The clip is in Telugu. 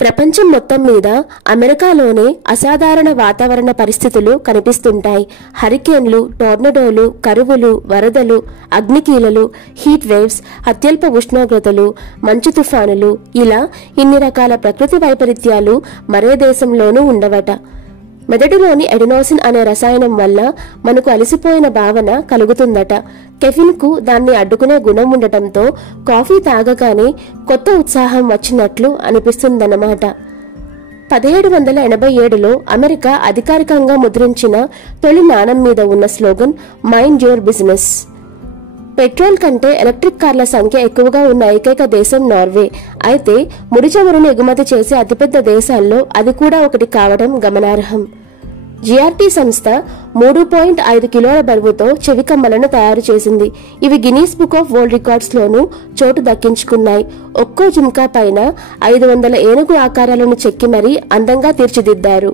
ప్రపంచం మొత్తం మీద అమెరికాలోనే అసాధారణ వాతావరణ పరిస్థితులు కనిపిస్తుంటాయి. హరికేన్లు, టోర్నడోలు, కరువులు, వరదలు, అగ్నికీలలు, హీట్ వేవ్స్, అత్యల్ప ఉష్ణోగ్రతలు, మంచు తుఫానులు, ఇలా ఇన్ని రకాల ప్రకృతి వైపరీత్యాలు మరే దేశంలోనూ ఉండవట. మెదడులోని ఎడినోసిన్ అనే రసాయనం వల్ల మనకు అలసిపోయిన భావన కలుగుతుందట. కెఫిన్ కు దాన్ని అడ్డుకునే గుణం ఉండటంతో కాఫీ తాగగానే కొత్త ఉత్సాహం వచ్చినట్లు అనిపిస్తుందన్నమాట. 1787లో అమెరికా అధికారికంగా ముద్రించిన తొలి నాణం మీద ఉన్న slogan mind your business. Petrol కంటే ఎలక్ట్రిక్ కార్ల సంఖ్య ఎక్కువగా ఉన్న ఏకైక దేశం నార్వే. అయితే ముడి చమురును ఎగుమతి చేసే అతిపెద్ద దేశాల్లో అది కూడా ఒకటి కావడం గమనార్హం. జిఆర్టీ సంస్థ 3.5 కిలోల బరువుతో చెవికమ్మలను తయారు చేసింది. ఇవి Guinness book of world records లోనూ చోటు దక్కించుకున్నాయి. ఒక్కో జుంకా పైన 500 ఏనుగు ఆకారాలను చెక్కి మరీ అందంగా తీర్చిదిద్దారు.